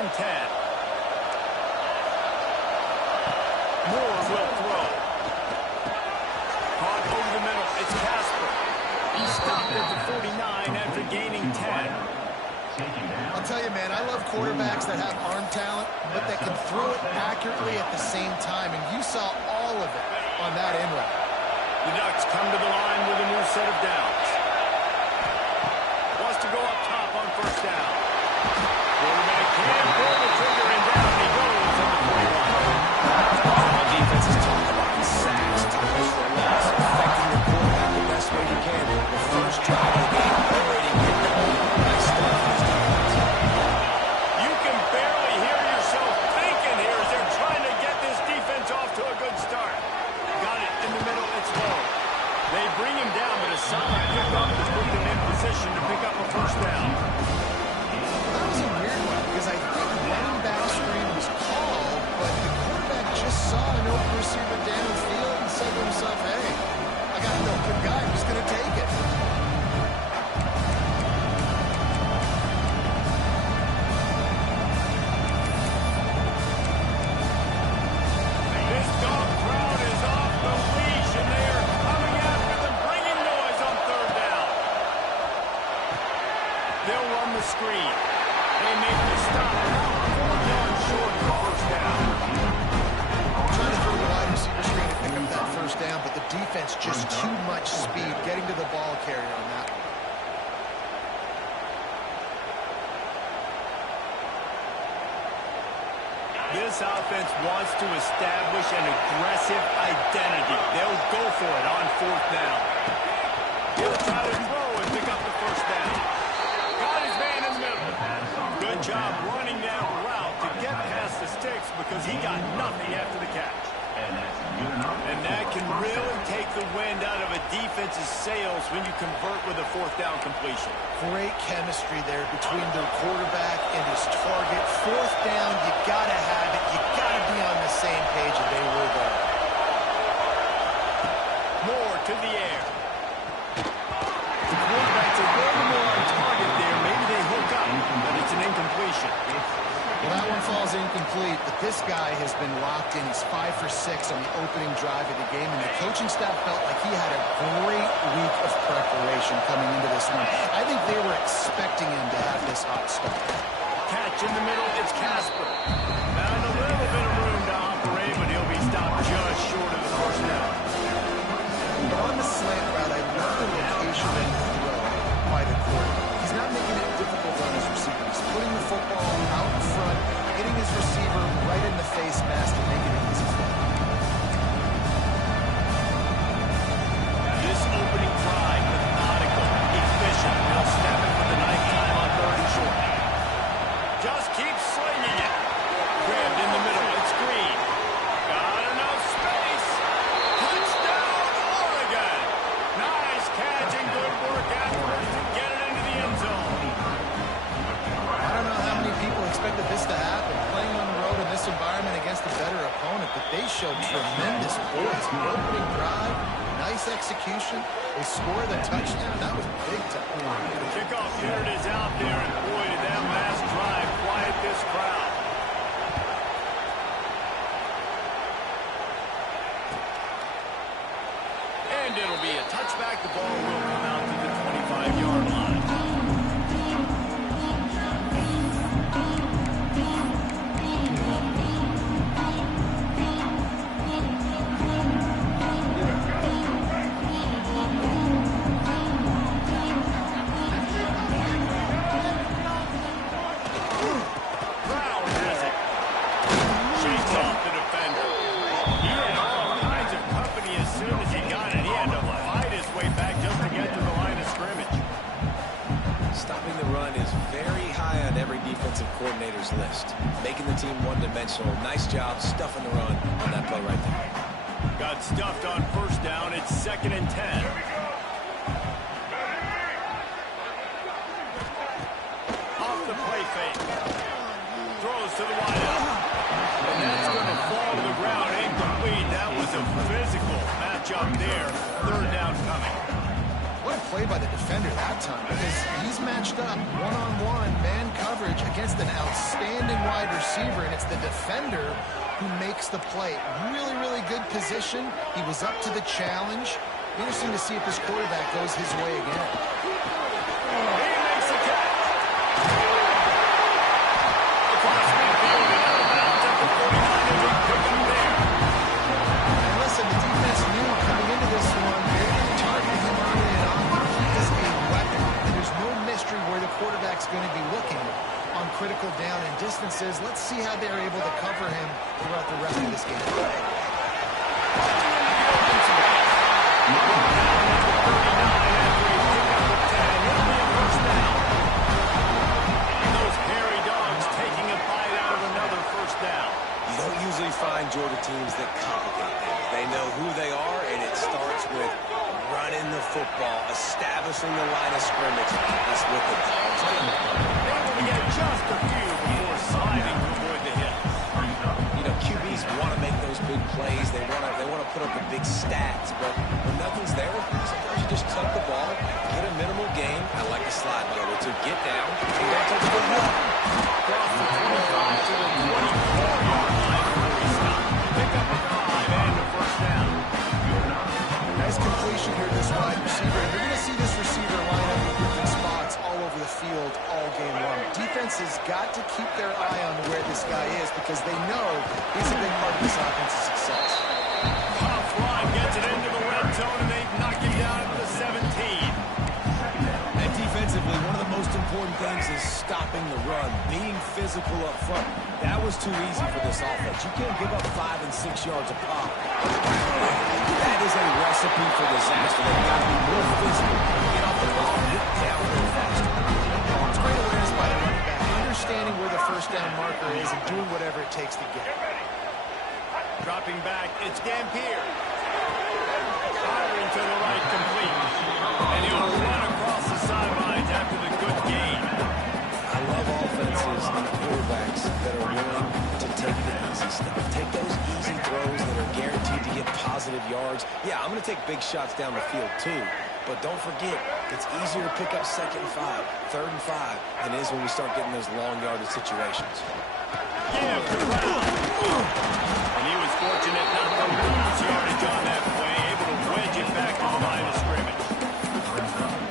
and 10. Moore will throw. Caught over the middle. It's Casper. He stopped at the 49 after gaining 10. I'll tell you, man, I love quarterbacks that have arm talent, but that can throw it accurately at the same time, and you saw all of it on that end route. The Ducks come to the line with a new set of downs. Wants to go up top on first down. Quarterback can pull the trigger, and down he goes at the 41. The defenses talk about sacks, tackles for loss, affecting your quarterback the best way you can. The first drive of the game already hit them. Nice stuff. You can barely hear yourself thinking here as they're trying to get this defense off to a good start. Got it in the middle, it's low. They bring him down, but a solid pickup has put them in position to pick up a first down. That was a weird one, because I think running back screen was called, but the quarterback just saw an open receiver downfield and said to himself, hey, I got an open guy, I'm just going to take it. This dog crowd is off the leash, and they are coming after them, bringing noise on third down. They'll run the screen. They make the stop, 4 yards short of the first down. Trying to throw the wide receiver screen to pick up that first down, but the defense just too much speed getting to the ball carrier on that one. This offense wants to establish an aggressive identity. They'll go for it on fourth down. He'll try to throw and pick up the first down. Got his man in the middle. Good job running that route to get past the sticks because he got nothing after the catch. And that can really take the wind out of a defense's sails when you convert with a fourth down completion. Great chemistry there between their quarterback and his target. Fourth down, you gotta have it. You gotta be on the same page, and they were there. Moore to the air. The quarterback's a little more on target there. Maybe they hook up, but it's an incompletion. Well, that one falls incomplete, but this guy has been locked in. He's 5 for 6 on the opening drive of the game, and the coaching staff felt like he had a great week of preparation coming into this one. I think they were expecting him to have this hot start. Catch in the middle, it's Casper. Found a little bit of room to operate, but he'll be stopped just short of the first down. On the slant route, I love the location and throw by the quarterback. He's not making it difficult on his receiver. He's putting the football out in front, hitting his receiver right in the face mask and making it easy for him. This opening drive, methodical, efficient. They'll snap it for the ninth time on third and short. Just keep slinging it. Grabbed in the middle, it's Green. Got enough space. Touchdown, Oregon. Nice catch and good work afterwards to get it into the end zone. I don't know how many people expected this to happen, playing on the road in this environment against a better opponent, but they showed tremendous poise. Opening drive, nice execution. They score the touchdown. That was big time. The kickoff unit is out there, and boy, did that last drive quiet this crowd. And it'll be a touchback. The ball will come out to the 25-yard line. Coordinator's list, making the team one-dimensional. Nice job stuffing the run on that play right there. Got stuffed on first down. It's 2nd and 10. Off the play fake. Throws to the wideout. And that's going to fall to the ground. Incomplete. That was a physical matchup there. Third down coming. What a play by the defender that time because he's matched up one-on-one man coverage against an outstanding wide receiver, and it's the defender who makes the play. Really, really good position. He was up to the challenge. Interesting to see if this quarterback goes his way again. He makes the catch. Across midfield and out of bounds at the 49, and big pickup there. And listen, the defense knew coming into this one, they're going to target him early and often. He is a weapon, and there's no mystery where the quarterback's going to be looking on critical down and distances. Let's see how they're able to cover him throughout the rest of this game. Find Georgia teams that complicate things. They know who they are, and it starts with running the football, establishing the line of scrimmage. That's what the Dogs do. Able to get just a few before sliding to avoid the hit. You know, QBs want to make those big plays. They want to put up the big stats, but when nothing's there, sometimes you just tuck the ball, get a minimal gain. I like the slide, by the way, to get down and don't touch the ball. Cross the 25 to the 24-yard line before he stopped. Pick up a 5 and a first down. Nice completion here, this wide receiver. And you're going to see this receiver line up in different spots all over the field all game long. Defense has got to keep their eye on where this guy is because they know he's a big part of this offense's success. Tough line gets it into the red zone, and they knock him down at the 17. And defensively, one of the most important things is stopping the run, being physical up front. That was too easy for this offense. You can't give up 5 and 6 yards a pop. That is a recipe for disaster. They've got to be more physical, get off the ball, get down a little faster. It's great awareness by the running back, understanding where the first down marker is and doing whatever it takes to get it. Dropping back, it's Dampier. Firing to the right, complete. And he'll run across the sidelines after the good gain. I love offenses and quarterbacks that are willing to take the easy stuff. Take those easy throws that are guaranteed to get positive yards. Yeah, I'm going to take big shots down the field too. But don't forget, it's easier to pick up 2nd and 5, 3rd and 5 than it is when we start getting those long yardage situations. Yeah, and he was fortunate not to lose yardage on that play, able to wedge it back to the line of scrimmage.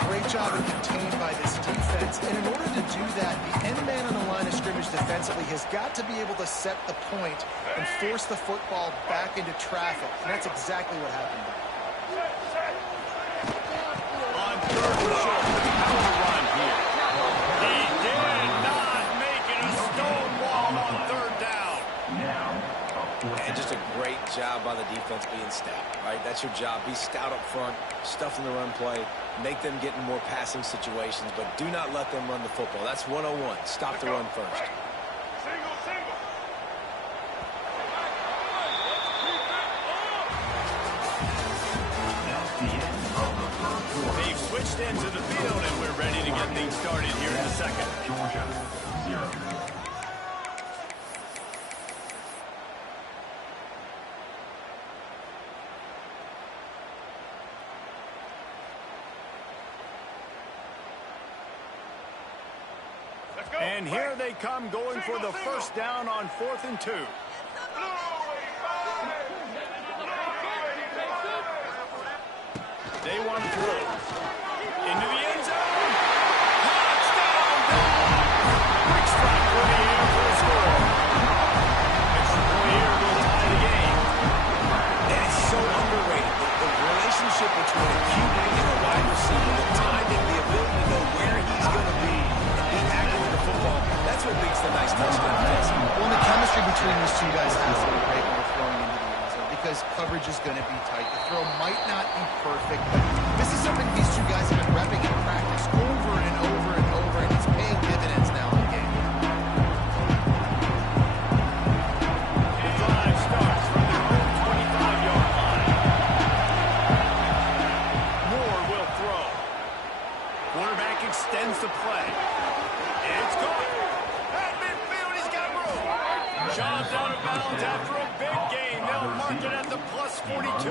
Great job of contained by this defense. And in order to do that, the end man on the line of scrimmage defensively has got to be able to set the point and force the football back into traffic. And that's exactly what happened. On 3rd and short, power run here. He did not make it a stone wall on 3rd down. And just a great job by the defense being stout, right? That's your job. Be stout up front, stuff in the run play, make them get in more passing situations, but do not let them run the football. That's 101. Stop the run first. They've switched into the field, and we're ready to get things started here in the second. Georgia, 0. And here they come, going for the first down on 4th and 2. They want to throw into the end zone. Touchdown, Dog! Quick strike for the air for a score. Extra point here will tie the game. And it's so underrated. The relationship between a QB and a wide receiver, the timing, the ability to know where he's going to be accurate with the football, that's what makes the nice touchdown pass. Well, the chemistry between these two guys has to be great when they're throwing into the end zone because coverage is going to be tight. The throw might not be perfect, but this is something these two guys have been repping in practice over and over and over, and it's paying dividends now in the game. The drive starts from their own 25-yard line. Moore will throw. Quarterback extends the play. It's caught. At midfield, he's got room. Shot out of bounds after a big gain. They'll mark it at the +42.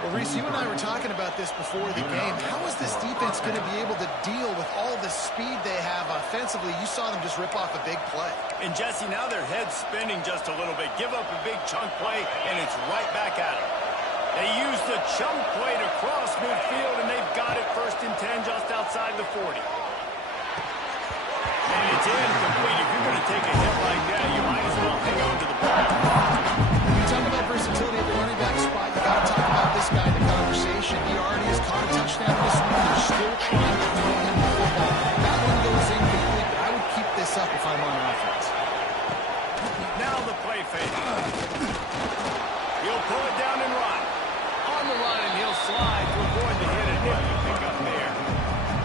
Well, Reese, you and I were talking about this before the game. How is this defense going to be able to deal with all the speed they have offensively? You saw them just rip off a big play. And, Jesse, now their head's spinning just a little bit. Give up a big chunk play, and it's right back at them. They use the chunk play to cross midfield, and they've got it 1st and 10 just outside the 40. And it's incomplete. If you're going to take a hit like that, you might as well hang on to the ball. When you talk about versatility at the running back spot, you got to talk about this guy in the conversation. He already has caught a touchdown this week. They're still trying to throw him the football. That one goes incomplete, but I would keep this up if I'm on offense. Now the play fake. He'll pull it down and run. On the run, and he'll slide to avoid the hit and nifty pick up there.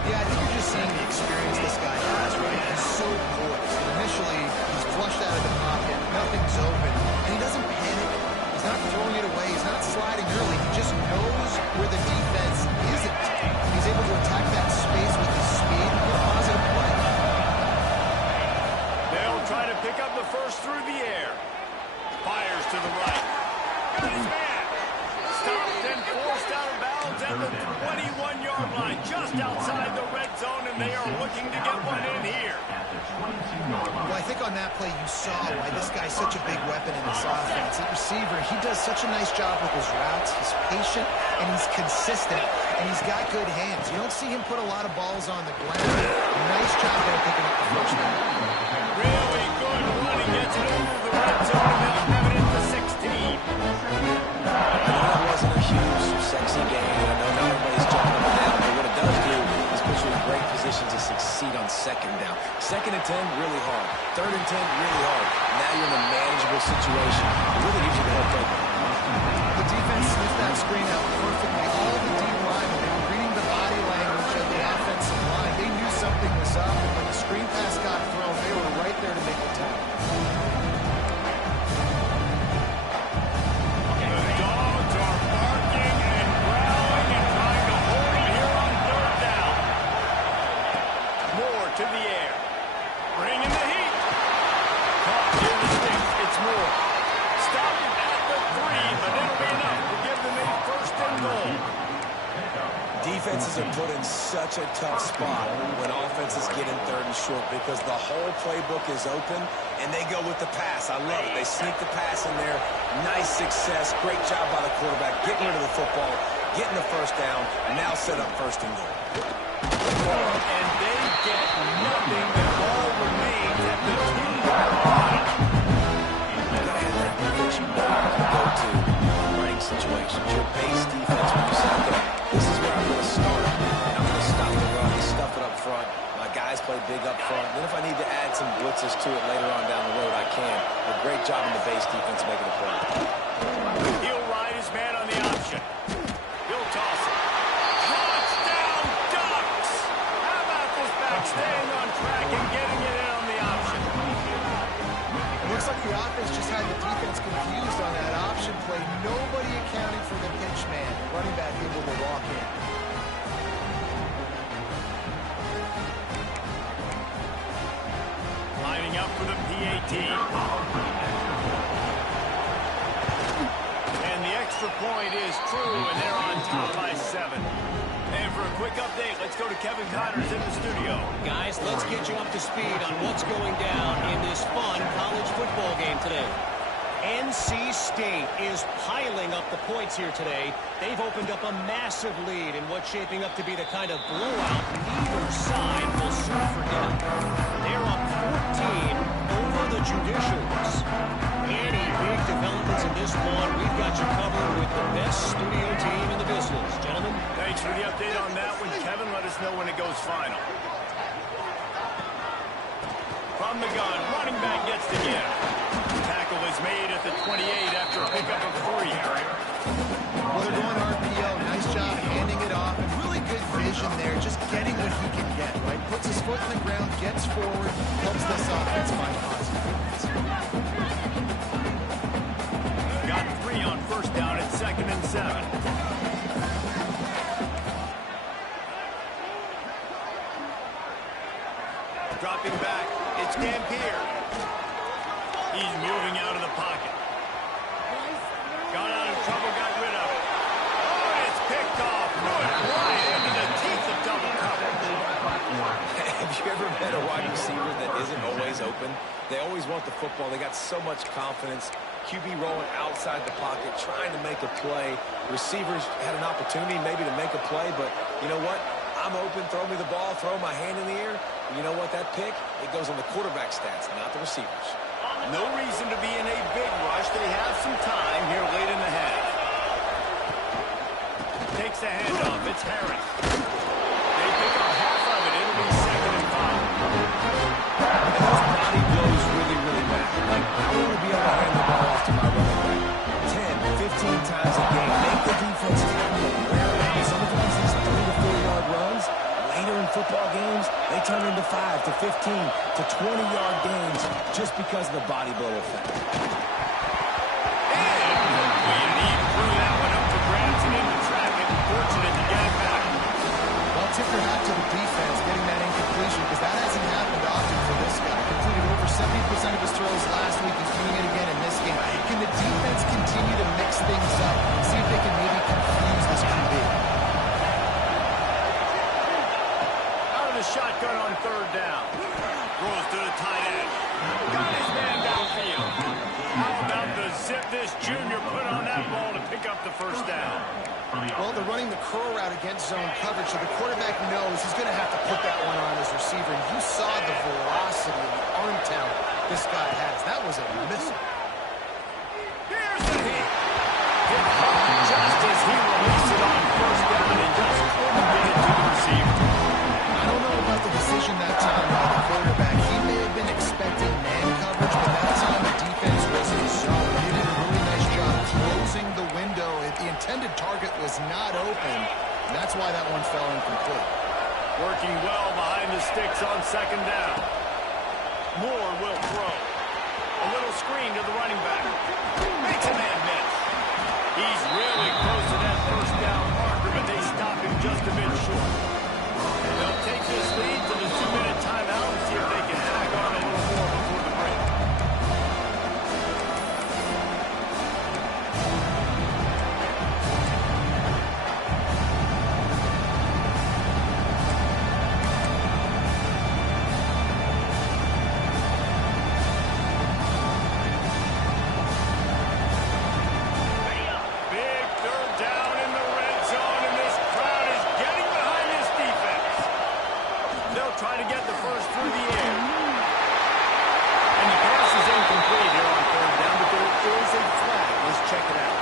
Yeah, I think you're just seeing the experience this guy has, right? He's so poised. Initially, he's flushed out of the pocket. Nothing's open. And he doesn't panic. He's not throwing it away. He's not sliding early. He just knows where the defense isn't. He's able to attack that space with his speed and get a positive play. They'll try to pick up the first through the air. Fires to the right. Got his man. Stopped and forced out of bounds at the 21-yard line, just outside the red zone, and they are looking to get one in here. Well, I think on that play you saw why this guy's such a big weapon in this offense. At receiver, he does such a nice job with his routes. He's patient, and he's consistent, and he's got good hands. You don't see him put a lot of balls on the ground. Nice job there picking up the first down. Really good running, gets it over the red zone, and they'll have it in the 16. I know that wasn't a huge, sexy game, and I know not everybody's jumping up and down, but what it does do is put you in great position to succeed on 2nd down. 2nd and 10, really hard. 3rd and 10, really hard. Now you're in a manageable situation. It really gives you the whole playbook. The defense sniffed that screen out perfectly. All the D linemen, they were reading the body language of the offensive line. They knew something was up, and when the screen pass got thrown, they were right there to make the tackle. To the air. Bringing the heat. Caught near the stick. It's Moore. Stopped at the 3, but it'll be enough to give them a 1st and goal. Defenses are put in such a tough spot when offenses get in 3rd and short because the whole playbook is open, and they go with the pass. I love it. They sneak the pass in there. Nice success. Great job by the quarterback getting rid of the football, getting the 1st down, now set up 1st and goal. And they get nothing that all remains at the 2-yard line. You've got to have that defense you know you can go to in running situations. Your base defense, when you say, okay, this is where I'm going to start. I'm going to stop the run, stuff it up front. My guys play big up front. Then if I need to add some blitzes to it later on down the road, I can. But great job in the base defense making a play. He'll ride his man on the option. He'll toss it. Touchdown, Ducks! How about this back staying on track and getting it in on the option? It looks like the offense just had the defense confused on that option play. Nobody accounting for the pitch man. Running back able to walk in. Lining up for the PAT. And the extra point is true, and they're on top by 7. And for a quick update, let's go to Kevin Connors in the studio. Guys, let's get you up to speed on what's going down in this fun college football game today. NC State is piling up the points here today. They've opened up a massive lead in what's shaping up to be the kind of blowout neither side will soon forget. They're up 14 over the Judicials. Any big developments in this one, we've got you covered with the best studio team in the business. Gentlemen. Thanks for the update on that one, Kevin. Let us know when it goes final. From the gun, running back gets the give. Tackle is made at the 28 after a pickup of 3. Well, they're going RPO. Nice job handing it off. And really good vision there. Just getting what he can get, right? Puts his foot in the ground, gets forward, helps this offense find positive. Got 3 on 1st down at 2nd and 7. Dropping back, it's Dampier. He's moving out of the pocket. Got out of trouble, got rid of it. Oh, Picked off. Right into the teeth of double coverage. Have you ever met a wide receiver that isn't always open? They always want the football. They got so much confidence. QB rolling outside the pocket, trying to make a play. Receivers had an opportunity maybe to make a play, but you know what? I'm open, throw me the ball, throw my hand in the air. You know what? That pick, it goes on the quarterback stats, not the receivers. No reason to be in a big rush. They have some time here late in the half. Takes a handoff. It's Harris. They pick up half of it. It'll be 2nd and 5. And those body blows really, really matter. Like, I want to be able to hand the ball off to my running back 10, 15 times a game. Make the defensive tackle wear out. Sometimes these 3 to 4 yard runs, later in football games, they turn into 5 to 15 to 20-yard gains just because of the body blow effect. And he threw that one up for grabs and into traffic. Fortunate to get it back. Well, tip your hat to the defense getting that incompletion because that hasn't happened often for this guy. Completed over 70% of his throws last week. He's doing it again in this game. Can the defense continue to mix things up? See if they can maybe confuse this QB. Out of the shotgun on 3rd down. Throws to the tight end. Got his man downfield. How about the zip this junior put on that ball to pick up the 1st down? Well, they're running the curl route against zone coverage, so the quarterback knows he's going to have to put that one on his receiver. And you saw the velocity and the arm talent this guy has. That was a missile. Here's the hit. Hit hard just as he released it on 1st down and just couldn't get it to the receiver. I don't know about the decision that time by the quarterback. He may have been expecting man coverage, but that time the defense was in zone. He did a really nice job closing the window. The intended target was not open. And that's why that one fell incomplete. Working well behind the sticks on 2nd down. Moore will throw. A little screen to the running back. Makes a man miss. He's really close to that 1st down marker, but they stop him just a bit short. They'll take this lead to the 2-minute timeout and see if they can tag on a little more before the break. Big 3rd down in the red zone, and this crowd is getting behind this defense. They'll try to get the 1st through the air. And the pass is incomplete here on 3rd down, but there is a flag. Let's check it out.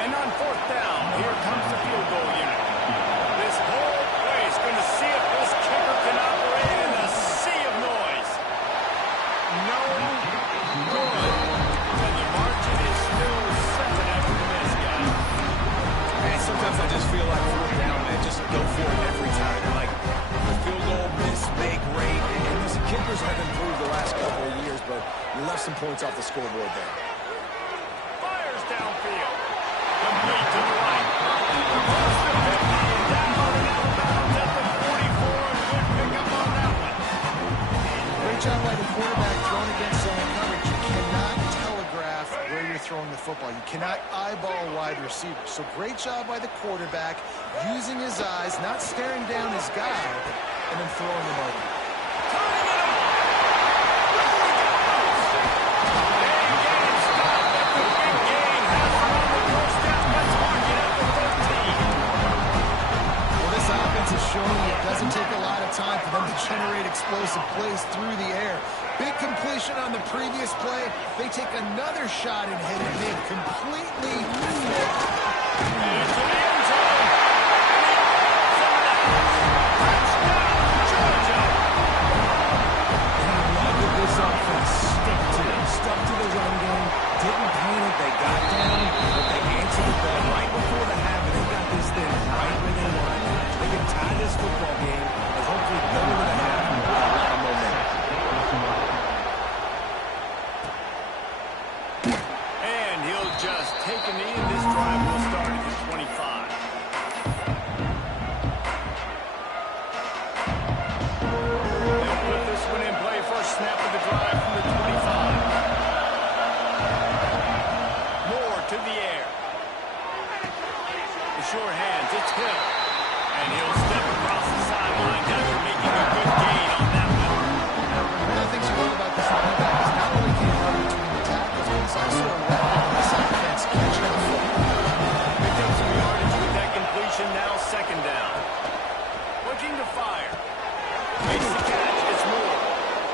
And on 4th down, here comes the field goal unit. This whole place going to see if this kicker can operate in a sea of noise. No good. And the margin is still 7 after this, guys. Man, sometimes I just feel like 4th down, man. Just go for it every time. Like, the field goal, miss, make, rate. And listen, kickers have improved the last couple of years, but you left some points off the scoreboard there. Fires downfield. Complete to the right. Across the 50 and down and out of bounds at the 44. Good pickup on that one. Great job by the quarterback throwing against zone coverage. You cannot telegraph where you're throwing the football. You cannot eyeball wide receivers. So great job by the quarterback using his eyes, not staring down his guy, and then throwing him over. Turning it on. And game stopped at the big gain. Has him on the 1st down. Let's mark it at the 13. Well, this offense is showing it doesn't take a lot of time for them to generate explosive plays through the air. Big completion on the previous play. They take another shot and hit it. They've completely flipped. Into the end zone. Touchdown, Georgia. And I love that this offense stuck to the run game, didn't panic, they got down, but they answered the bell right before the half, and they got this thing right where they want it. They can tie this football game and hopefully go into the half with a lot of momentum. And he'll just take a knee, and this drive will start at the 25. They'll put this one in play. First snap of the drive from the 25.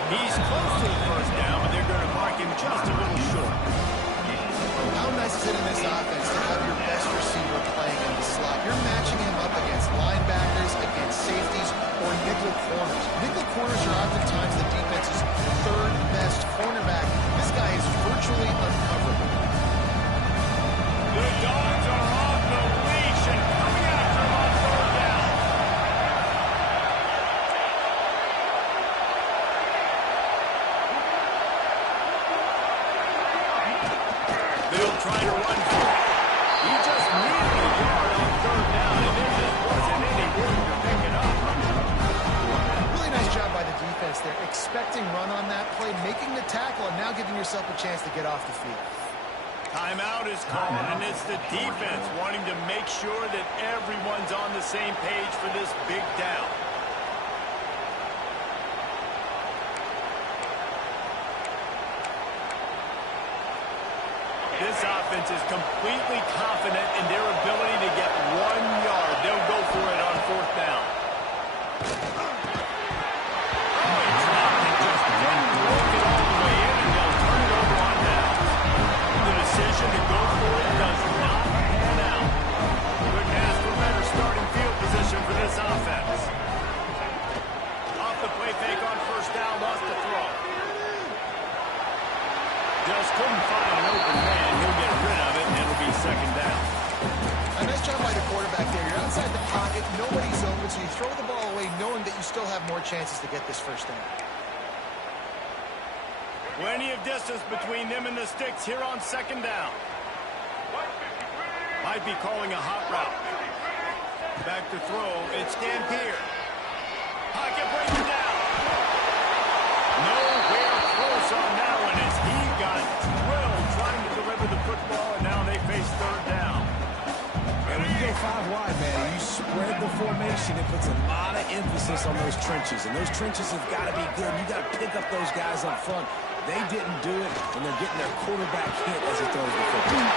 He's close to the first down, but they're going to mark him just a little short. How nice is it in this offense to have your best receiver playing in the slot? You're matching him up against linebackers, against safeties, or nickel corners. Nickel corners are oftentimes the defense's third best cornerback. This guy is virtually uncoverable. The Dogs are off the leash and coming after him on third down. They'll try to run for it. He just needed a yard on third down, and there just wasn't any room to pick it up. Really nice job by the defense there, expecting run on that play, making the tackle, and now giving yourself a chance to get off the field. Timeout is called, and it's the defense wanting to make sure that everyone's on the same page for this big down. This offense is completely confident in their ability to get 1 yard. They'll go for it on fourth down. Oh, he dropped it, just didn't work it all the way in, and they'll turn it over on downs. The decision to go for it does not pan out. Couldn't ask for better starting field position for this offense. Off the play fake on first down, lost the throw. Just couldn't find an open man. He'll get rid of it, and it'll be second down. A nice job by the quarterback there. You're outside the pocket, nobody's open, so you throw the ball away knowing that you still have more chances to get this first down. Plenty of distance between them and the sticks here on second down. Might be calling a hot route. Back to throw. It's Dampier. Pocket breaking down. Nowhere close on that one as he got drilled trying to deliver the football, and now they face third down. And when you go 5 wide, man, you spread the formation, it puts a lot of emphasis on those trenches. And those trenches have got to be good. You got to pick up those guys up front. They didn't do it, and they're getting their quarterback hit as he throws the football.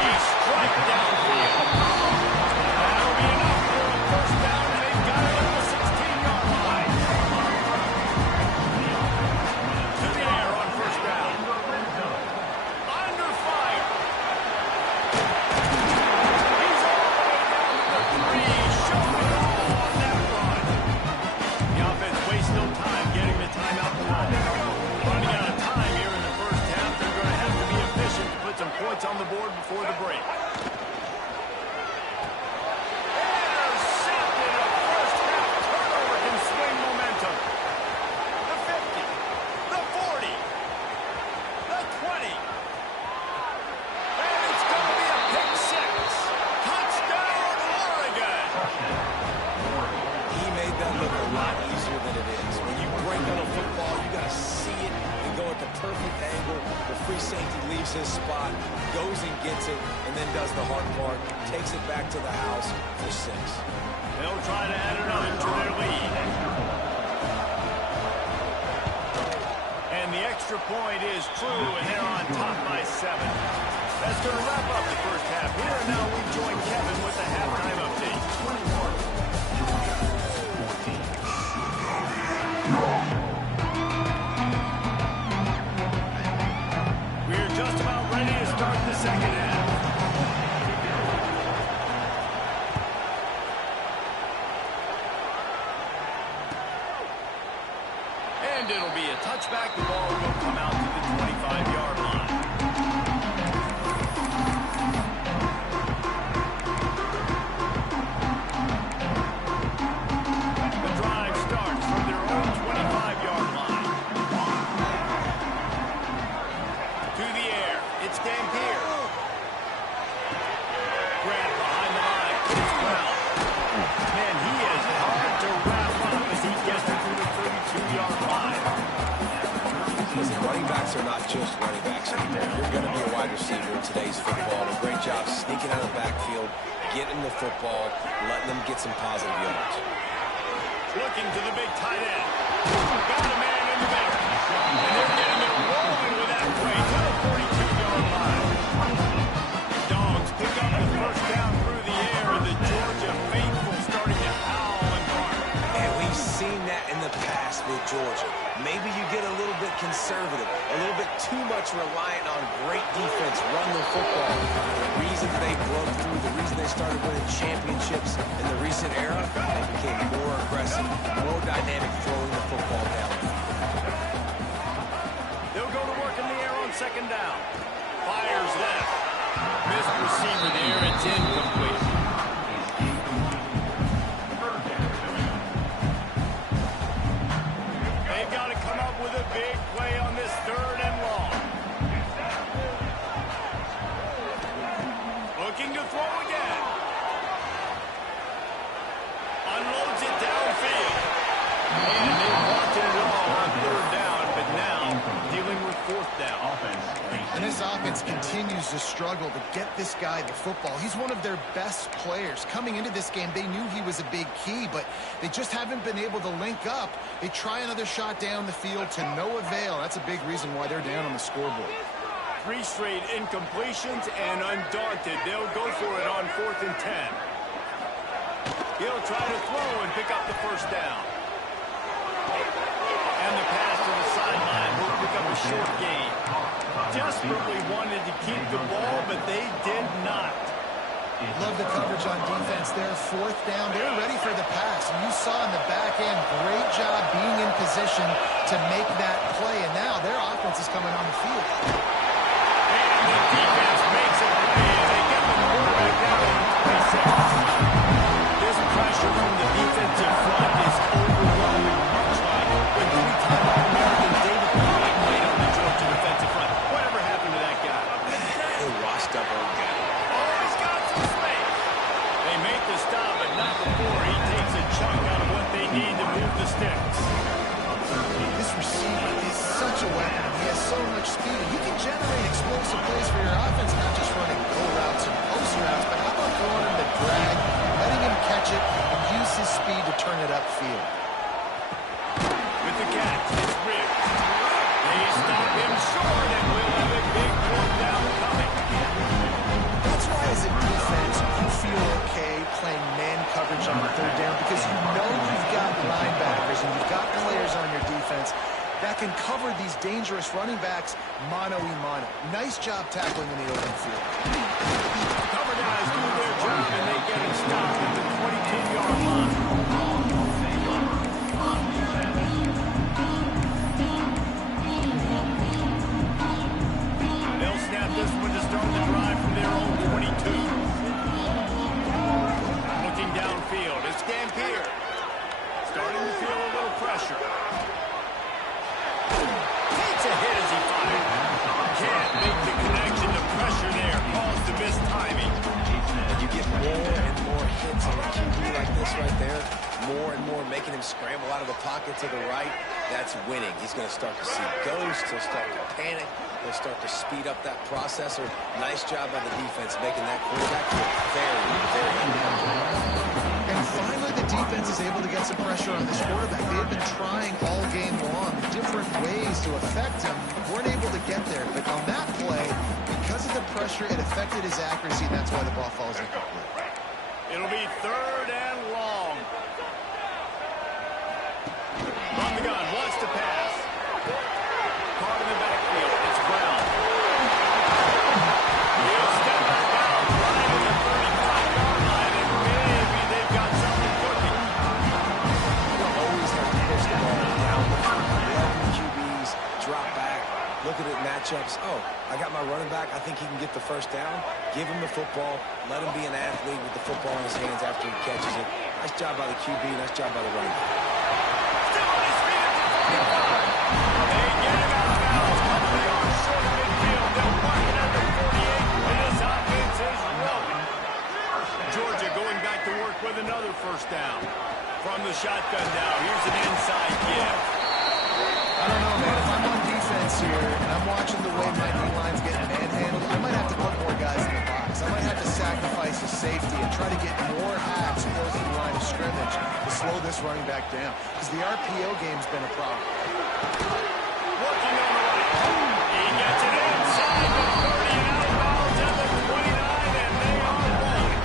He struck downfield. That'll be enough for a first down, and they've got it at the 16-yard line. To the air on first down. Under fire. He's all the way down to the 3, showing it all on that run. The offense wastes no time getting the timeout call. Running out of time here in the first half. They're going to have to be efficient to put some points on the board before the break. Intercepted. A first half turnover can swing momentum. The 50, the 40, the 20. And it's going to be a pick six. Touchdown, Oregon. He made that look a lot easier than it is. When you break on a football, you got to see it and go at the perfect angle. The free safety leaves his spot, goes and gets it, and then does the hard part, takes it back to the house for 6. They'll try to add another to their lead. And the extra point is true, and they're on top by 7. That's going to wrap up the first half here, and now we join Kevin with the halftime update. We're just about ready to start the second half. And it'll be a touchback. The ball will come out to the 25-yard line. The drive starts from their own 25-yard line. To the air. It's Dampier. Grant behind the line. It's Brown. Man, he is hard to wrap up as he gets it to the 32-yard line. Listen, running backs are not just running backs anymore. You're going to be a wide receiver in today's football. A great job sneaking out of the backfield, getting the football, letting them get some positive yards. Looking to the big tight end. Got a man in the middle. And they're getting it rolling with that play to the 42-yard line. Dogs pick up the first down through the air, and the Georgia faithful starting to howl and bark. And we've seen that in the past with Georgia. Maybe you get a little bit conservative, a little bit too much reliant on great defense, run the football. The reason they broke through, the reason they started winning championships in the recent era, they became more aggressive, more dynamic throwing the football down. They'll go to work in the air on second down. Fires left. Missed receiver there. It's incomplete. They've got to come up with a big play on this third and long. Looking to throw again. Unloads it downfield. And they wanted it all on third down, but now dealing with fourth down. And this offense continues to struggle to get this guy the football. He's one of their best players. Coming into this game, they knew he was a big key, but they just haven't been able to link up. They try another shot down the field to no avail. That's a big reason why they're down on the scoreboard. 3 straight incompletions, and undaunted, they'll go for it on 4th and 10. He'll try to throw and pick up the first down. And the pass to the sideline will pick up a short gain. Desperately wanted to keep the ball, but they did not. Love the coverage on defense there. 4th down. They're ready for the pass. And you saw in the back end, great job being in position to make that play. And now their offense is coming on the field. And the defense makes a play, and they get the quarterback down in 26. This pressure from the defensive front is overwhelming, much like when 3-time All-American David White played on the Georgia defensive front. Whatever happened to that guy? A washed up old guy. Oh, he's got some space. They make the stop, but not before he takes a chunk out of what they need to move the sticks. This receiver is such a weapon. He has so much speed. He can generate explosive plays for your offense, not just running go routes and post routes, but how about throwing him the drag, letting him catch it, and use his speed to turn it upfield. With the catch, it's ripped. They stop him short, and we'll have a big 4th down coming. That's why as a defense, you feel okay playing man coverage on 3rd down because you know you've got linebackers and you've got players on your defense that can cover these dangerous running backs mano-a-mano. Nice job tackling in the open field. Cover guys do their job, and they get him stopped at the 22-yard line. They'll snap this one to start the drive from their own 22. Looking downfield, it's Dampier. Starting to feel a little pressure. Takes a hit as he fired. Can't make the connection. The pressure there caused the missed timing. And you get more and more hits on a QB like this right there, more and more making him scramble out of the pocket to the right. That's winning. He's going to start to see ghosts. He'll start to panic. He'll start to speed up that processor. Nice job by the defense making that quarterback look very, very uncomfortable. And finally, the defense is able to get some pressure on this quarterback. They have been trying all game long different ways to affect him. Weren't able to get there. But on that play, because of the pressure, it affected his accuracy, and that's why the ball falls incomplete. It'll be 3rd and long. On the gun, wants to pass. Caught in the backfield. It's Brown. He'll step back out right at the 35-yard line, and maybe they've got something cooking. You'll always have to push the ball down the field. 11 QBs, drop back, look at it matchups. Oh, I got my running back. I think he can get the first down. Give him the football. Let him be an athlete with the football in his hands after he catches it. Nice job by the QB. Nice job by the running back. Still on his feet at the 45. They get him out of bounds. Couple of yards short of midfield. They'll mark it at the 48, and this offense is rolling. Georgia going back to work with another first down. From the shotgun now, here's an inside give. I don't know, man. If I'm on defense here and I'm watching the way my D-line's getting manhandled, I might have to put more guys in the box. I might have to sacrifice a safety and try to get more hacks close to the line of scrimmage to slow this running back down. Because the RPO game's been a problem. Working on the right. He gets it inside the 30 and out of bounds at the 29, and they are rolling.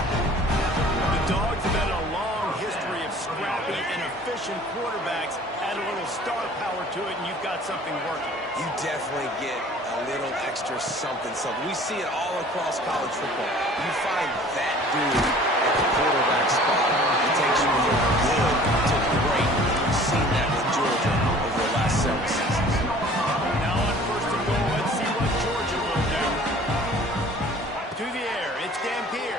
The Dogs have had a long history of scrappy and efficient quarterbacks add a little star power to it, and you've got something working. You definitely get a little extra something. We see it all across college football. You find that dude at the quarterback spot, it takes you from good to great. You've seen that with Georgia over the last several seasons. Now on first and goal, let's see what Georgia will do. To the air, it's Dampier.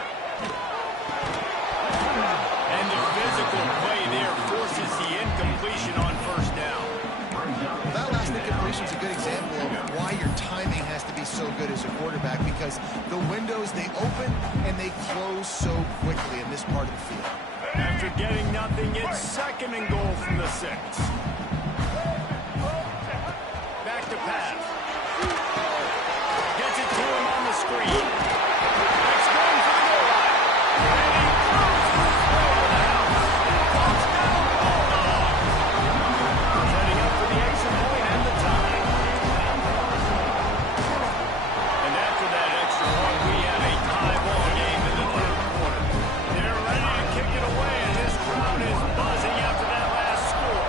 And the physical play there forces the incompletion on first down. That last incompletion is a good example of why your timing has to be so good as a quarterback, because the windows, they open and they close so quickly in this part of the field. After getting nothing, it's second and goal from the 6. Back to pass. Gets it to him on the screen. Next going for the goal line. And he throws his way to the house. Touchdown, Bulldogs. Setting up for the extra point and the tie. And after that extra point, we have a tie ball game in the third quarter. They're ready to kick it away, and this crowd is buzzing after that last score.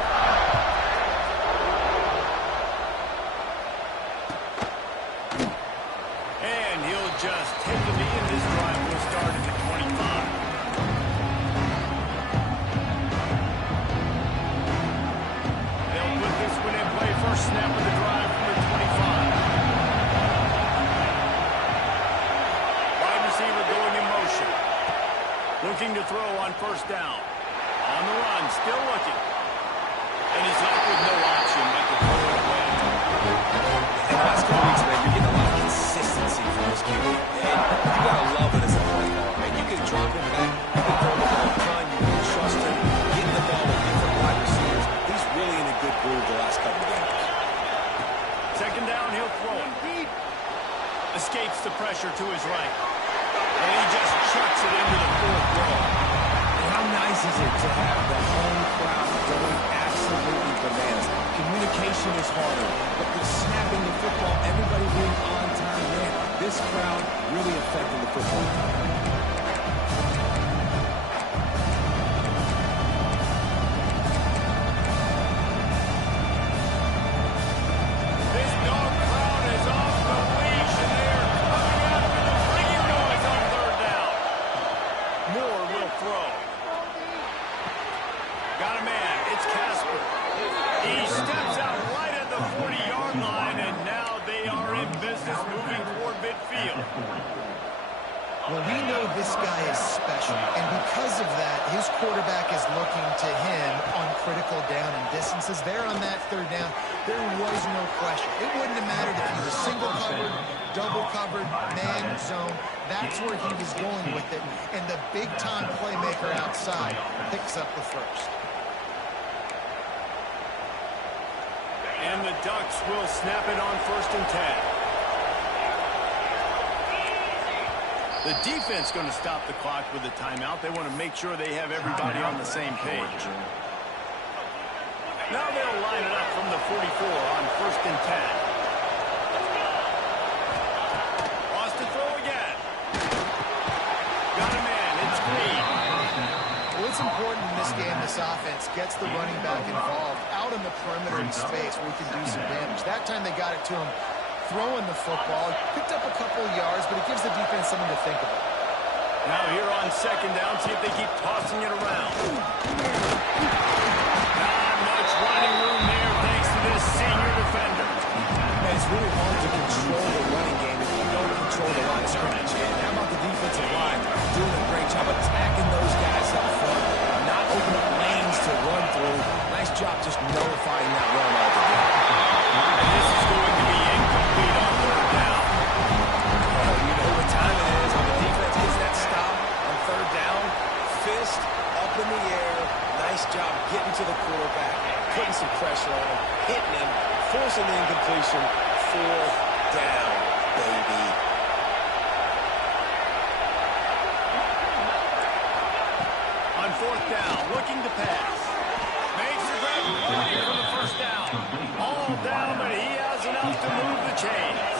And he'll just take the knee, and this drive will start at the 25. They'll put this one in play. First snap of the drive from the 25. Wide receiver going in motion. Looking to throw on first down. On the run, still looking. And he's left with no option but to throw it away. In the last couple weeks, man, you're getting a lot of consistency from this QB. And you got to love it as a play caller, man. You can drop him back, you can throw the ball run, you can trust him, getting the ball to different wide receivers. He's really in a good groove the last couple of games. Second down, he'll throw it deep. Escapes the pressure to his right. And he just chucks it into the fourth row. How nice is it to have the home crowd going absolutely bananas? Communication is harder, but the snapping the football, everybody being on time, man, this crowd really affecting the football. This dog crowd is off the leash, and they are coming after the ringing noise on third down. Moore will throw. Got a man. It's Casper. He steps out right at the 40-yard line, and now they are in business moving toward midfield. Well, we know this guy is special, and because of that, his quarterback is looking to him on critical down and distances. There on that third down, there was no question. It wouldn't have mattered if he was single covered, double covered, man zone. That's where he was going with it, and the big-time playmaker outside picks up the first. And the Ducks will snap it on first and 10. The defense going to stop the clock with a timeout. They want to make sure they have everybody on the same page. Now they'll line it up from the 44 on first and 10. Wants to throw again. Got a man. It's Green. Well, it's important in this game, this offense gets the running back involved out on the perimeter in space where he can do some damage. That time they got it to him throwing the football. Picked up a couple of yards, but it gives the defense something to think about. Now here on second down, see if they keep tossing it around. Not much running room there thanks to this senior defender. Man, it's really hard to control the running game if you don't control the line of scrimmage. And how about the defensive line doing a great job attacking those guys up front, not opening up lanes to run through. Nice job just nullifying that run altogether. And this is going to be incomplete on third down. Well, you know what time it is when the defense gets that stop on third down. Fist up in the air. Nice job getting to the quarterback, putting some pressure on him, hitting him, forcing the incompletion. Fourth down, baby. On fourth down, looking to pass. Makes the grab for the first down. All down, but he has enough to move the chains.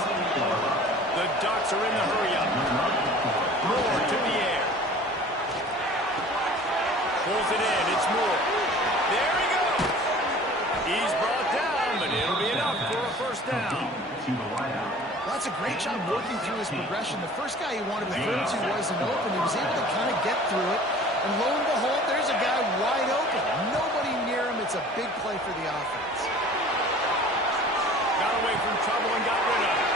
The Ducks are in the hurry-up. Moore to the air. Pulls it in. It's Moore. There he goes. He's brought down, but it'll be enough for a first down. Well, that's a great job working through his progression. The first guy he wanted to throw to wasn't open. He was able to kind of get through it. And lo and behold, there's a guy wide open. Nobody near him. It's a big play for the offense. Got away from trouble and got rid of it.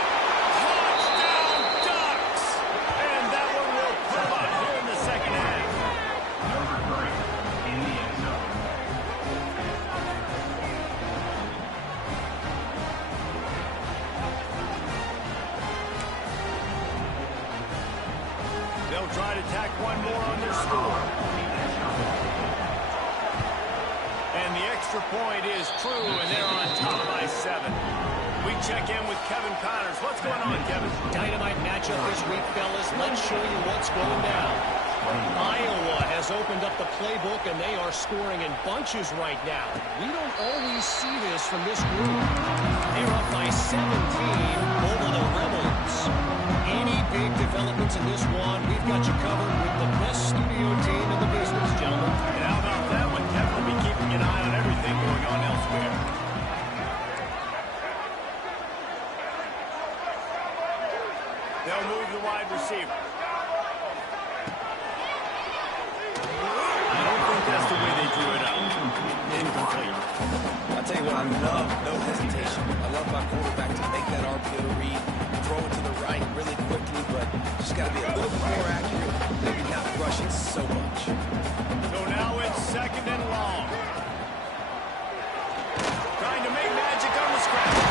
Touchdown, Ducks! And that one will come up here in the second half. Number 3 in the end zone. They'll try to tack one more on their score. And the extra point is true, and they're on top by 7. We check in with Kevin Connors. What's going on, Kevin? Dynamite matchup this week, fellas. Let's show you what's going down. Iowa has opened up the playbook, and they are scoring in bunches right now. We don't always see this from this group. They're up by 17 over the Rebels. Any big developments in this one, we've got you covered with the best studio team in the business, gentlemen. And how about that one? Kevin will be keeping an eye on everything going on elsewhere. They'll move the wide receiver. I don't think that's the way they drew it up. Incomplete. I'll tell you what, I love no hesitation. I love my quarterback to make that RPO read, throw it to the right really quickly, but just got to be a little bit more accurate, maybe not rush it so much. So now it's second and long. Trying to make magic on the scramble.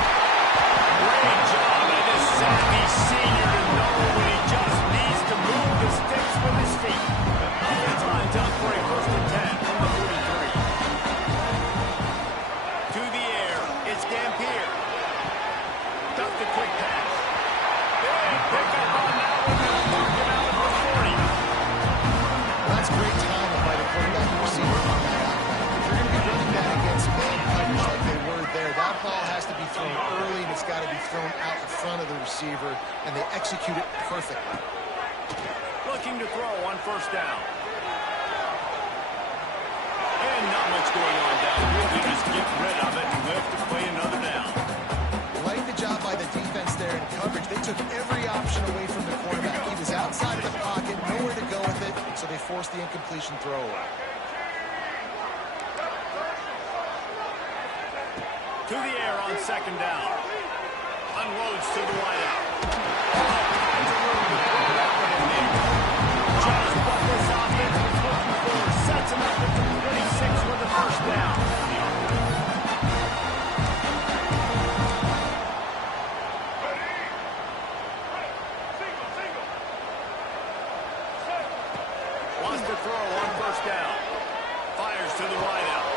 Great job by this savvy senior to know when he just needs to move the sticks with his feet. Offense lines up for a first and 10 from the 43. To the air, it's Dampier. Duck the quick pass. Big pickup on that one. They'll mark him out for 40. Well, that's great timing by the quarterback and receiver on that outlet. If you're going to be running that against man coverage like they were there, that ball has to be thrown early, and it's got to be thrown out in front of the receiver, and they execute it perfectly. Looking to throw on first down. And not much going on down here. They just get rid of it and live to play another down. Like the job by the defense there in coverage. They took every option away from the quarterback. He was outside of the pocket, nowhere to go with it, so they forced the incompletion throw away. To the air on second down. Unloads to the wideout. Just what this offense was looking for. Sets him up at the 26 for the first down. Wants to throw on first down. Fires to the wideout.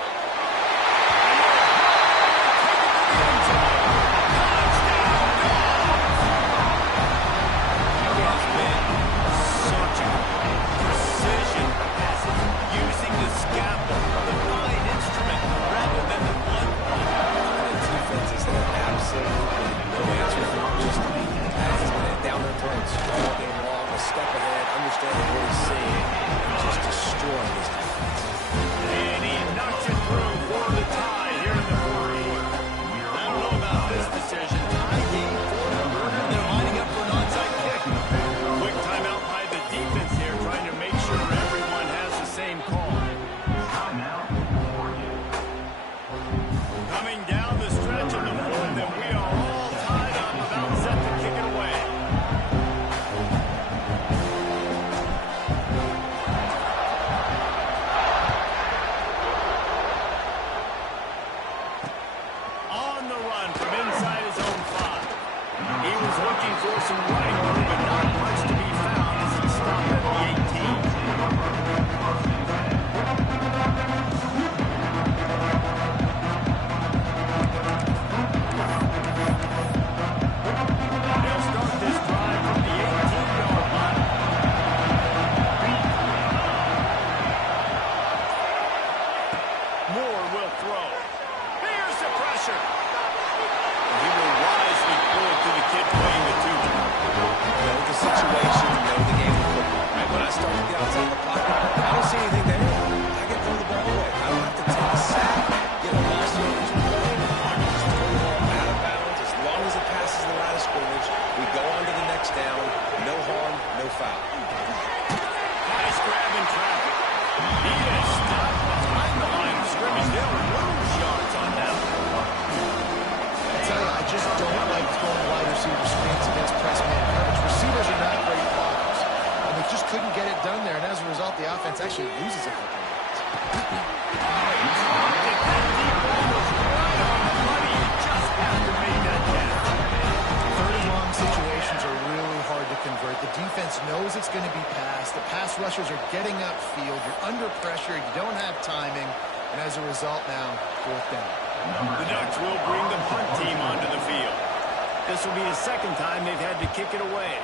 Outside the pocket. I don't see anything there. I can throw the ball away. I don't have to take a pass rushers are getting upfield. You're under pressure. You don't have timing. And as a result now, fourth down. The Ducks will bring the punt team onto the field. This will be the second time they've had to kick it away.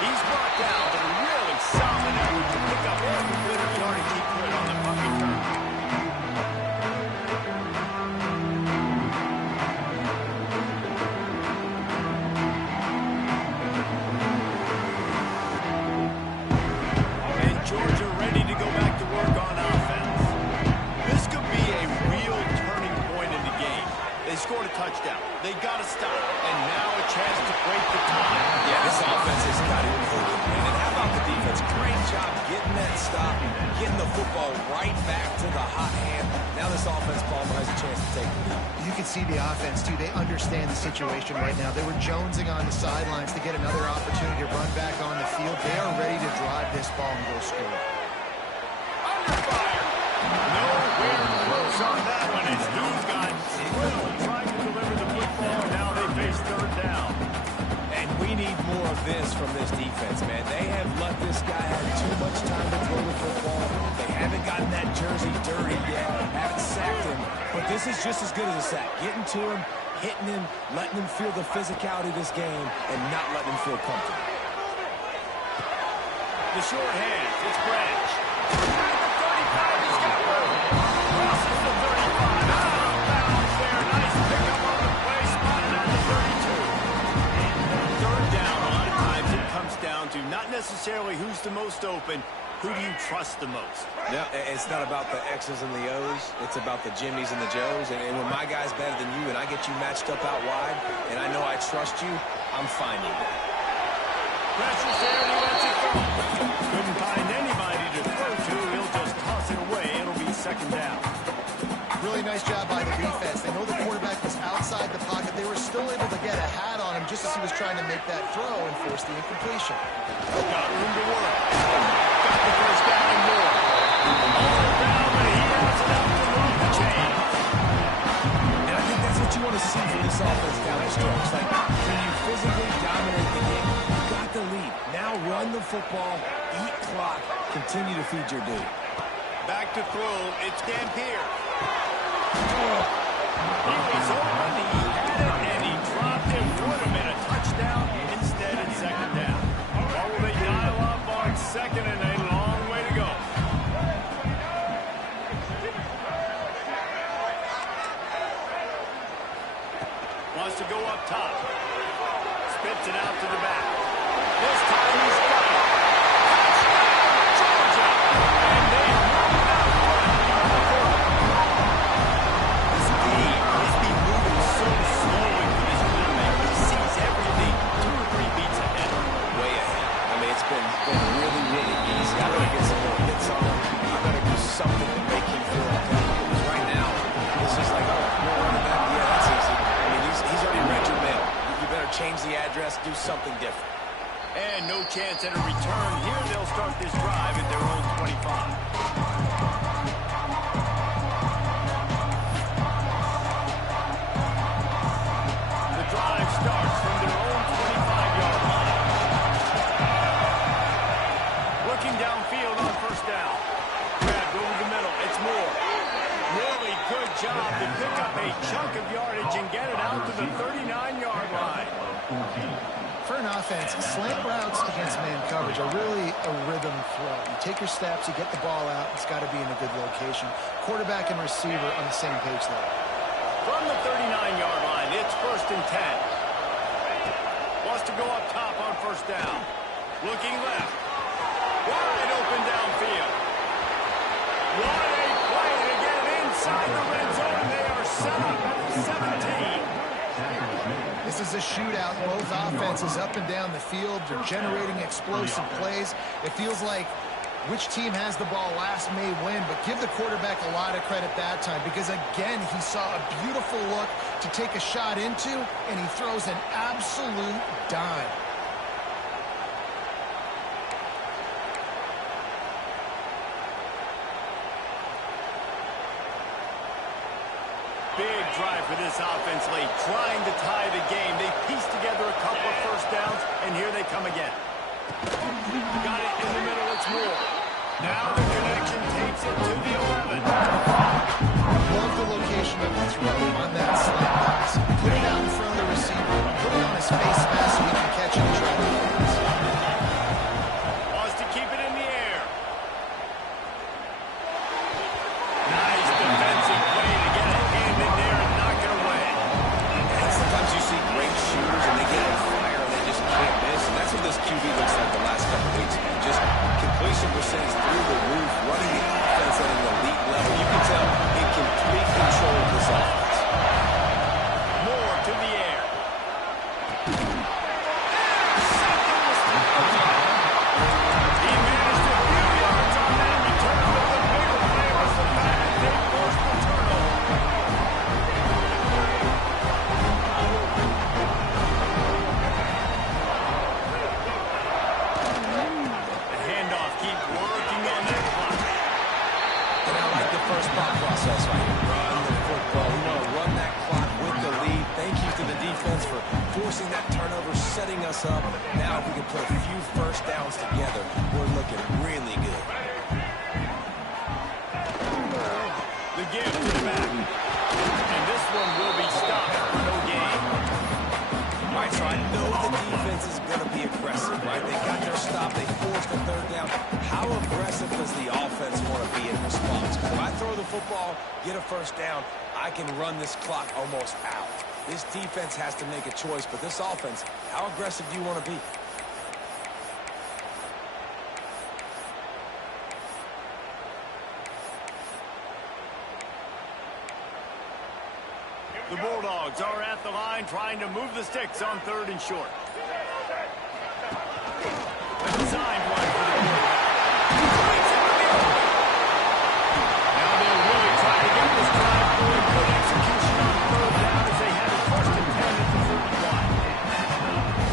He's brought down, but a really solid effort to pick up every bit of yardage he could on the punt return. And Georgia ready to go back to work on offense. This could be a real turning point in the game. They scored a touchdown. They got to stop. And now a chance to break the tie. Yeah, this offense has got to improve. And how about the defense? Great job getting that stop, getting the football right back to the hot hand. Now this offense, Palmer, has a chance to take the lead. You can see the offense, too. They understand the situation right now. They were jonesing on the sidelines to get another opportunity to run back on the field. They are ready to drive this ball and go score. Under fire. Nowhere close on that one as he's got Will trying to deliver the football. Now they face third down. And we need more of this from this defense, man. They have let this guy have too much time to throw the football. They haven't gotten that jersey dirty yet, haven't sacked him. But this is just as good as a sack. Getting to him, hitting him, letting him feel the physicality of this game, and not letting him feel comfortable. The short hands. It's Branch. At the 35, he's got room. Crosses the 35. Out of bounds there. Nice pickup on the play. Spotted at the 32. Third down, a lot of times it comes down to not necessarily who's the most open, who do you trust the most? No, it's not about the X's and the O's. It's about the Jimmies and the Joes. And when my guy's better than you and I get you matched up out wide and I know I trust you, I'm finding it. Pressure's there and he lets it go. Couldn't find anybody to throw to. He'll just toss it away. It'll be second down. Really nice job by the defense. They know the quarterback was outside the pocket. They were still able to get a hat on him just as he was trying to make that throw and force the incompletion. Got room to work. Got the first down and more. All down, but he has enough to run the chain. And I think that's what you want to see from this offense down the stretch. Like, when you physically dominate the game, you got the lead. Now run the football, eat clock, continue to feed your dude. Back to throw. It's Dampier. He was open. He had it, and he dropped it. Would have been a touchdown. Instead, it's second down. What will they dial up on second and a long way to go? Wants to go up top. Spits it out to the back. This time he's got it. Touchdown, Georgia. And they move out front. This game has been moving so slowly for this quarterback. He sees everything 2 or 3 beats ahead. Way ahead. I mean, it's been really, really easy. I gotta get some more hits on him. I gotta do something to make him feel uncomfortable. Because right now, it's just like, oh, you're running back. Yeah, that's easy. I mean, he's already read your mail. You better change the address, do something different. And no chance at a return. Here they'll start this drive at their own 25. The drive starts from their own 25-yard line. Looking downfield on first down. Grabbed over the middle. It's Moore. Really good job to pick up a chunk of yardage and get it out to the 39-yard line. For an offense, slant routes against man coverage are really a rhythm throw. You take your steps, you get the ball out, it's got to be in a good location. Quarterback and receiver on the same page there. From the 39-yard line, it's first and 10. Wants to go up top on first down. Looking left. Wide open downfield. What a play to get it inside the red zone. They are set up at the 17. This is a shootout. Both offenses up and down the field. They're generating explosive plays. It feels like which team has the ball last may win, but give the quarterback a lot of credit that time because, again, he saw a beautiful look to take a shot into, and he throws an absolute dime. Big drive for this offense late, trying to tie the game. They pieced together a couple of first downs, and here they come again. Got it in the middle, it's Moore. Now the connection takes it to the 11. Love the location of the throw on that slant pass. Put it out in front of the receiver. Put it on his face mask so he can catch it and try to advance. Wants to keep it in the air. Nice defensive play to get a hand in there and knock it away. And sometimes you see great shooters and they get on fire and they just can't miss. And that's what this QB looks like the last couple of weeks, man. Just completion percentage through the roof, running the offense at an elite level. You can tell in complete control of this offense. Moore to the air. He managed a few yards on that return, but the bigger play was the fact that they forced the turnover. The handoff, keep working on that clock. And I like the first thought process right here. Run the football. We want to run that clock with the lead. Thank you to the defense for forcing that turnover, setting us up. Now if we can put a few first downs together, we're looking really good. The give to the back. And this one will be stopped for no gain. All right, so I know the defense is going to be aggressive, right? They got their stop. They forced the third down. How aggressive does the offense want to be in response? Because if I throw the football, get a first down, I can run this clock almost out. This defense has to make a choice, but this offense, how aggressive do you want to be? The Bulldogs are at the line trying to move the sticks on 3rd and short. A designed one for the quarterback. Now they'll really try to get this drive going. Good execution on 3rd down as they have it 1st and 10 at the 31.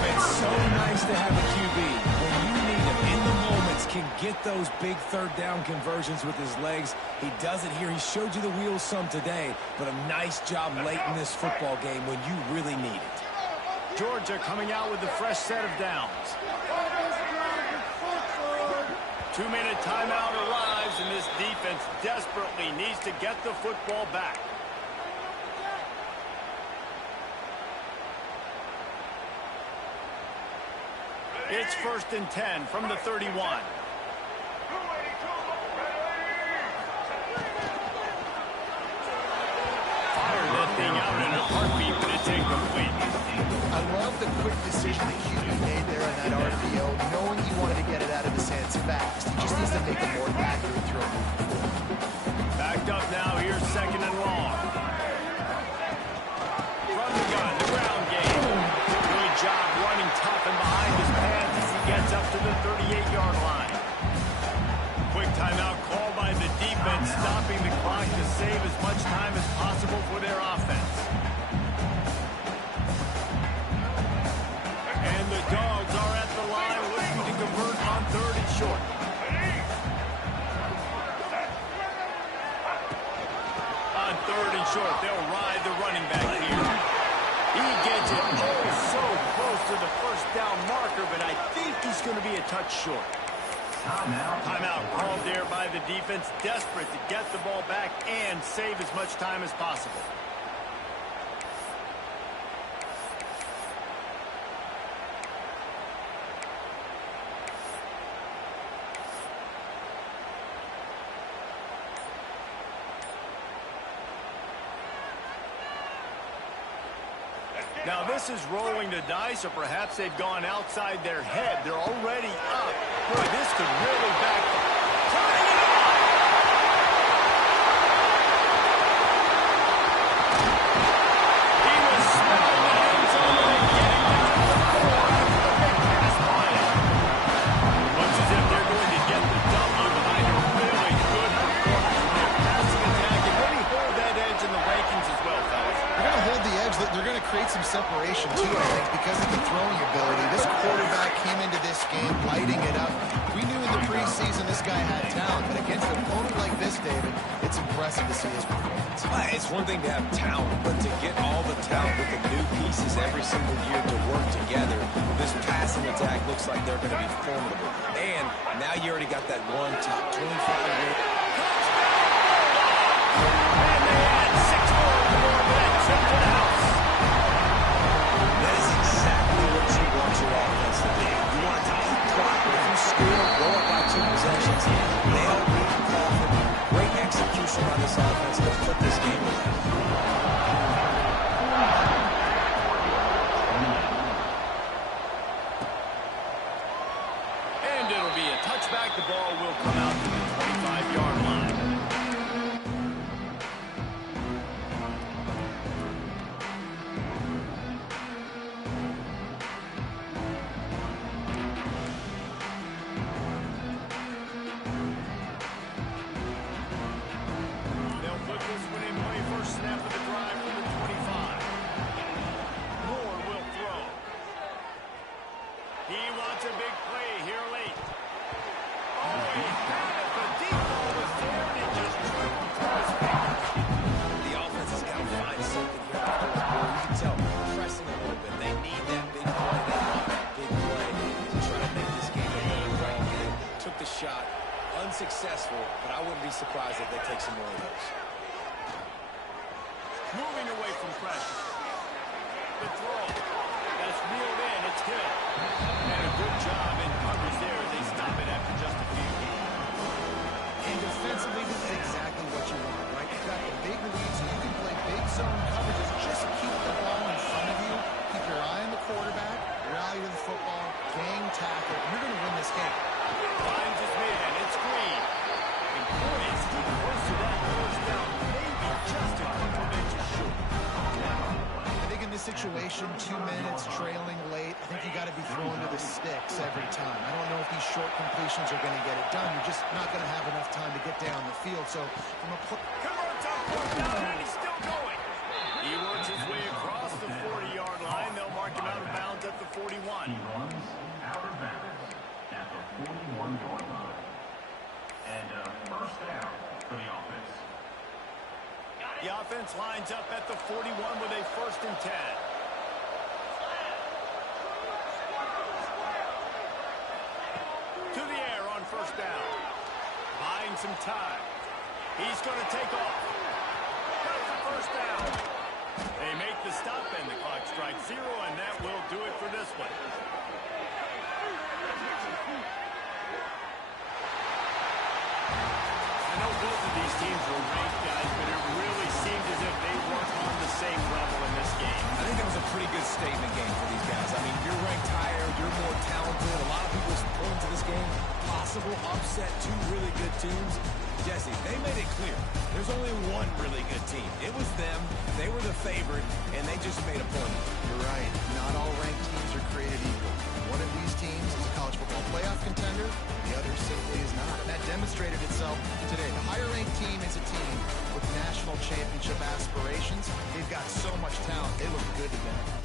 It's so nice to have a QB. When you need him in the moments, can get those big 3rd down conversions with his legs. He does it here. He showed you the wheels some today, but a nice job late in this football game when you really need it. Georgia coming out with a fresh set of downs. 2-minute timeout arrives, and this defense desperately needs to get the football back. It's 1st and 10 from the 31. Fire that thing out in a heartbeat, but it's incomplete. I love the quick decision that QB made there in that RPO, knowing he wanted to get it out of his hands fast. He just needs to make a more accurate throw. Backed up now, here's 2nd and long. From the gun, the ground game. Good job running tough and behind his pads as he gets up to the 38-yard line. Quick timeout called by the defense, stopping the clock to save as much time as possible for their offense. And the Dogs are at the line looking to convert on 3rd and short. On 3rd and short, they'll ride the running back here. He gets it so close to the first down marker, but I think he's going to be a touch short. Timeout called there by the defense, desperate to get the ball back and save as much time as possible. Now this is rolling the dice, or perhaps they've gone outside their head. They're already up. Boy, this could really backfire. Turning it on! He was smelling the end zone and getting down to the 4 after the big pass play. Looks as if they're going to get the W behind a really good performance from their passing attack and maybe hold that edge in the rankings as well, fellas. They're going to hold the edge. They're going to create some separation, too, I think, because of the throwing ability. This quarterback came into this game lighting it up. We knew in the preseason this guy had talent, but against an opponent like this, David, it's impressive to see his performance. It's one thing to have talent, but to get all the talent with the new pieces every single year to work together, this passing attack looks like they're going to be formidable. And now you already got that one top 25 win. And they add 6 more for that trip to the house. That is exactly what you want your offense to do. You want it to eat clock. If you score, go up by 2 possessions. Nail it, coffin. Great execution by this offense to put this game away. And it'll be a touchback. The ball will come out to the 25-yard line. They'll put this one in play. First snap of the drive from the 25. Moore will throw. He wants a big play here late. Oh, he had it. The deep ball was there, and it just dribbled through his fingers. The offense has got to find something here after this ball. You can tell pressing a little bit. They need that big play. They want that big play to try to make this game a ball game. Took the shot. Unsuccessful, but I wouldn't be surprised if they take some more of those. Moving away from pressure. The throw. That's reeled in. It's good. And a good job in coverage there. They stop it after just a few. And defensively, this is exactly what you want, right? You've got the big leads, and you can play big zone coverages. Just keep the ball in front of you. Keep your eye on the quarterback. Rally to the football. Gang tackle. You're going to win this game. Finds his man. It's Green. And boy, is he close to that first down. Maybe just a couple of inches short. I think in this situation, 2 minutes, trailing late, I think you got to be throwing to the sticks every time. I don't know if these short completions are going to get it done. You're just not going to have enough time to get down the field. So from a Converts on fourth down, and he's still going. He works his way across the 40-yard line. They'll mark him out of bounds at the 41. He runs out of bounds at the 41-yard line. And first down for the offense. The offense lines up at the 41 with a 1st and 10. To the air on 1st down. Buying some time. He's going to take off. Got the 1st down. They make the stop and the clock strikes 0, and that will do it for this one. I know both of these teams were ranked, guys, but it really seemed as if they weren't on the same level in this game. I think it was a pretty good statement game for these guys. I mean, you're ranked higher, you're more talented. A lot of people point to this game. Possible upset, 2 really good teams. Jesse, they made it clear. There's only one really good team. It was them. They were the favorite, and they just made a point. You're right. Not all ranked teams are created equal. One of these teams is a college football playoff contender. The other simply is not. And that demonstrated itself today. The higher-ranked team is a team with national championship aspirations. They've got so much talent. They look good together.